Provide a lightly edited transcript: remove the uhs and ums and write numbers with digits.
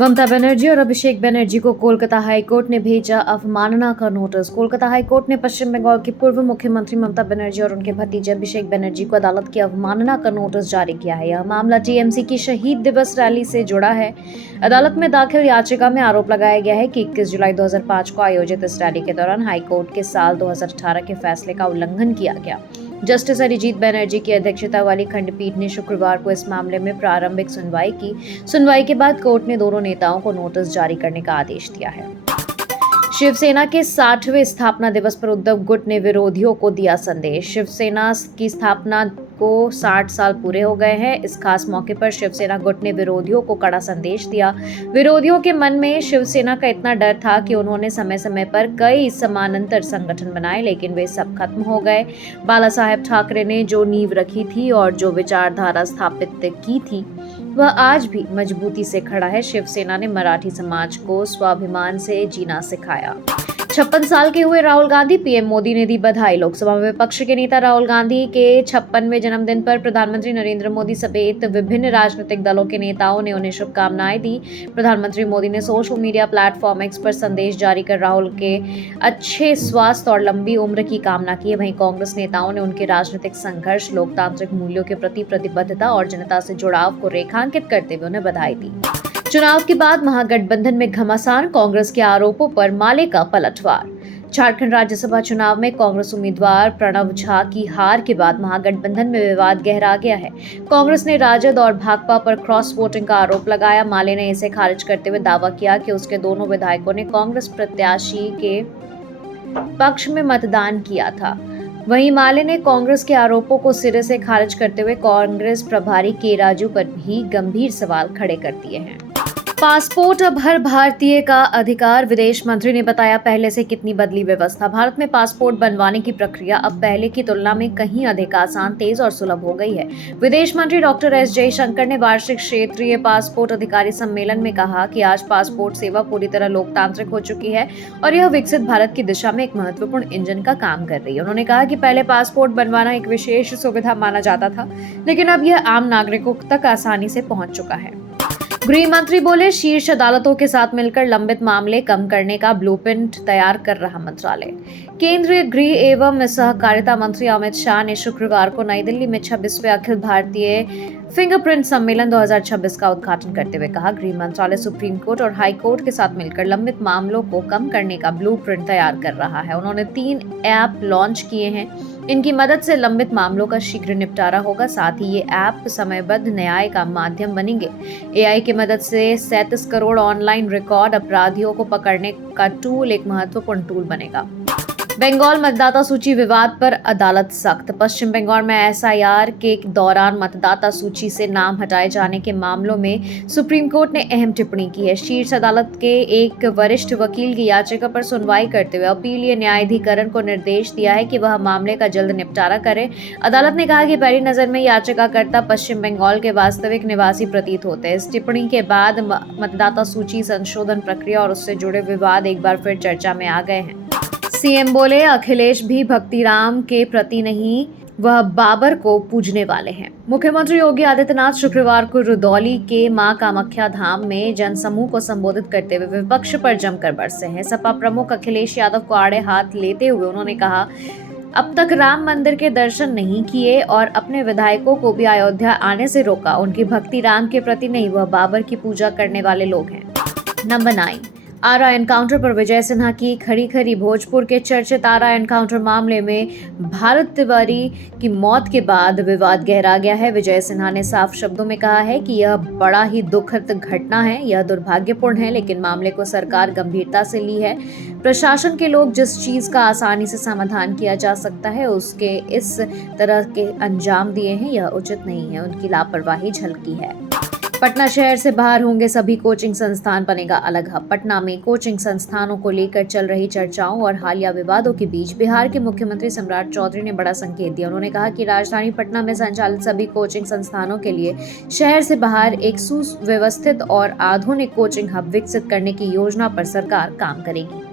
ममता बनर्जी और अभिषेक बनर्जी को कोलकाता हाईकोर्ट ने भेजा अवमानना का नोटिस। कोलकाता हाईकोर्ट ने पश्चिम बंगाल की पूर्व मुख्यमंत्री ममता बनर्जी और उनके भतीजे अभिषेक बनर्जी को अदालत की अवमानना का नोटिस जारी किया है। यह मामला टीएमसी की शहीद दिवस रैली से जुड़ा है। अदालत में दाखिल याचिका में आरोप लगाया गया है कि 21 जुलाई 2005 को आयोजित इस रैली के दौरान हाईकोर्ट के साल 2018 के फैसले का उल्लंघन किया गया। जस्टिस अरिजीत बनर्जी की अध्यक्षता वाली खंडपीठ ने शुक्रवार को इस मामले में प्रारंभिक सुनवाई की। सुनवाई के बाद कोर्ट ने दोनों नेताओं को नोटिस जारी करने का आदेश दिया है। शिवसेना के 60वें स्थापना दिवस पर उद्धव गुट ने विरोधियों को दिया संदेश। शिवसेना की स्थापना को 60 साल पूरे हो गए हैं। इस खास मौके पर शिवसेना गुट ने विरोधियों को कड़ा संदेश दिया। विरोधियों के मन में शिवसेना का इतना डर था कि उन्होंने समय समय पर कई समानांतर संगठन बनाए, लेकिन वे सब खत्म हो गए। बाला साहेब ठाकरे ने जो नींव रखी थी और जो विचारधारा स्थापित की थी, वह आज भी मजबूती से खड़ा है। शिवसेना ने मराठी समाज को स्वाभिमान से जीना सिखाया। 56 साल के हुए राहुल गांधी, पीएम मोदी ने दी बधाई। लोकसभा में विपक्ष के नेता राहुल गांधी के 56वें जन्मदिन पर प्रधानमंत्री नरेंद्र मोदी समेत विभिन्न राजनीतिक दलों के नेताओं ने उन्हें शुभकामनाएं दी। प्रधानमंत्री मोदी ने सोशल मीडिया प्लेटफॉर्म एक्स पर संदेश जारी कर राहुल के अच्छे स्वास्थ्य और लंबी उम्र की कामना की। वहीं कांग्रेस नेताओं ने उनके राजनीतिक संघर्ष, लोकतांत्रिक मूल्यों के प्रति प्रतिबद्धता और जनता से जुड़ाव को रेखांकित करते हुए उन्हें बधाई दी। चुनाव के बाद महागठबंधन में घमासान, कांग्रेस के आरोपों पर माले का पलटवार। झारखंड राज्यसभा चुनाव में कांग्रेस उम्मीदवार प्रणव झा की हार के बाद महागठबंधन में विवाद गहरा गया है। कांग्रेस ने राजद और भाकपा पर क्रॉस वोटिंग का आरोप लगाया। माले ने इसे खारिज करते हुए दावा किया कि उसके दोनों विधायकों ने कांग्रेस प्रत्याशी के पक्ष में मतदान किया था। वहीं माले ने कांग्रेस के आरोपों को सिरे से खारिज करते हुए कांग्रेस प्रभारी के राजू पर भी गंभीर सवाल खड़े कर दिए हैं। पासपोर्ट अब हर भारतीय का अधिकार, विदेश मंत्री ने बताया। पहले से कितनी बदली व्यवस्था। भारत में पासपोर्ट बनवाने की प्रक्रिया अब पहले की तुलना में कहीं अधिक आसान, तेज और सुलभ हो गई है। विदेश मंत्री डॉक्टर एस जयशंकर ने वार्षिक क्षेत्रीय पासपोर्ट अधिकारी सम्मेलन में कहा कि आज पासपोर्ट सेवा पूरी तरह लोकतांत्रिक हो चुकी है और यह विकसित भारत की दिशा में एक महत्वपूर्ण इंजन का काम कर रही है। उन्होंने कहा कि पहले पासपोर्ट बनवाना एक विशेष सुविधा माना जाता था, लेकिन अब यह आम नागरिकों तक आसानी से पहुंच चुका है। गृह मंत्री बोले, शीर्ष अदालतों के साथ मिलकर लंबित मामले कम करने का ब्लूप्रिंट तैयार कर रहा मंत्रालय। केंद्रीय गृह एवं सहकारिता मंत्री अमित शाह ने शुक्रवार को नई दिल्ली में 26वें अखिल भारतीय फिंगरप्रिंट सम्मेलन 2026 का उद्घाटन करते हुए कहा, गृह मंत्रालय सुप्रीम कोर्ट और हाई कोर्ट के साथ मिलकर लंबित मामलों को कम करने का ब्लूप्रिंट तैयार कर रहा है। उन्होंने 3 ऐप लॉन्च किए हैं। इनकी मदद से लंबित मामलों का शीघ्र निपटारा होगा। साथ ही ये ऐप समयबद्ध न्याय का माध्यम बनेंगे। एआई की मदद से 37 करोड़ ऑनलाइन रिकॉर्ड अपराधियों को पकड़ने का टूल एक महत्वपूर्ण टूल बनेगा। बंगाल मतदाता सूची विवाद पर अदालत सख्त। पश्चिम बंगाल में एसआईआर के दौरान मतदाता सूची से नाम हटाए जाने के मामलों में सुप्रीम कोर्ट ने अहम टिप्पणी की है। शीर्ष अदालत के एक वरिष्ठ वकील की याचिका पर सुनवाई करते हुए अपीलीय न्यायाधिकरण को निर्देश दिया है कि वह मामले का जल्द निपटारा करे। अदालत ने कहा कि पहली नजर में याचिकाकर्ता पश्चिम बंगाल के वास्तविक निवासी प्रतीत होते हैं। इस टिप्पणी के बाद मतदाता सूची संशोधन प्रक्रिया और उससे जुड़े विवाद एक बार फिर चर्चा में आ गए हैं। सीएम बोले, अखिलेश भी भक्तिराम के प्रति नहीं, वह बाबर को पूजने वाले हैं। मुख्यमंत्री योगी आदित्यनाथ शुक्रवार को रुदौली के मां कामाख्या धाम में जनसमूह को संबोधित करते हुए विपक्ष पर जमकर बरसे हैं। सपा प्रमुख अखिलेश यादव को आड़े हाथ लेते हुए उन्होंने कहा, अब तक राम मंदिर के दर्शन नहीं किए और अपने विधायकों को भी अयोध्या आने से रोका। उनकी भक्ति राम के प्रति नहीं, वह बाबर की पूजा करने वाले लोग हैं। नंबर 9, आरा एनकाउंटर पर विजय सिन्हा की खरी खरी। भोजपुर के चर्चित आरा एनकाउंटर मामले में भारत तिवारी की मौत के बाद विवाद गहरा गया है। विजय सिन्हा ने साफ शब्दों में कहा है कि यह बड़ा ही दुखद घटना है, यह दुर्भाग्यपूर्ण है, लेकिन मामले को सरकार गंभीरता से ली है। प्रशासन के लोग जिस चीज का आसानी से समाधान किया जा सकता है उसके इस तरह के अंजाम दिए हैं, यह उचित नहीं है। उनकी लापरवाही झलकी है। पटना शहर से बाहर होंगे सभी कोचिंग संस्थान, बनेगा अलग हब। पटना में कोचिंग संस्थानों को लेकर चल रही चर्चाओं और हालिया विवादों के बीच बिहार के मुख्यमंत्री सम्राट चौधरी ने बड़ा संकेत दिया। उन्होंने कहा कि राजधानी पटना में संचालित सभी कोचिंग संस्थानों के लिए शहर से बाहर एक सुव्यवस्थित और आधुनिक कोचिंग हब विकसित करने की योजना पर सरकार काम करेगी।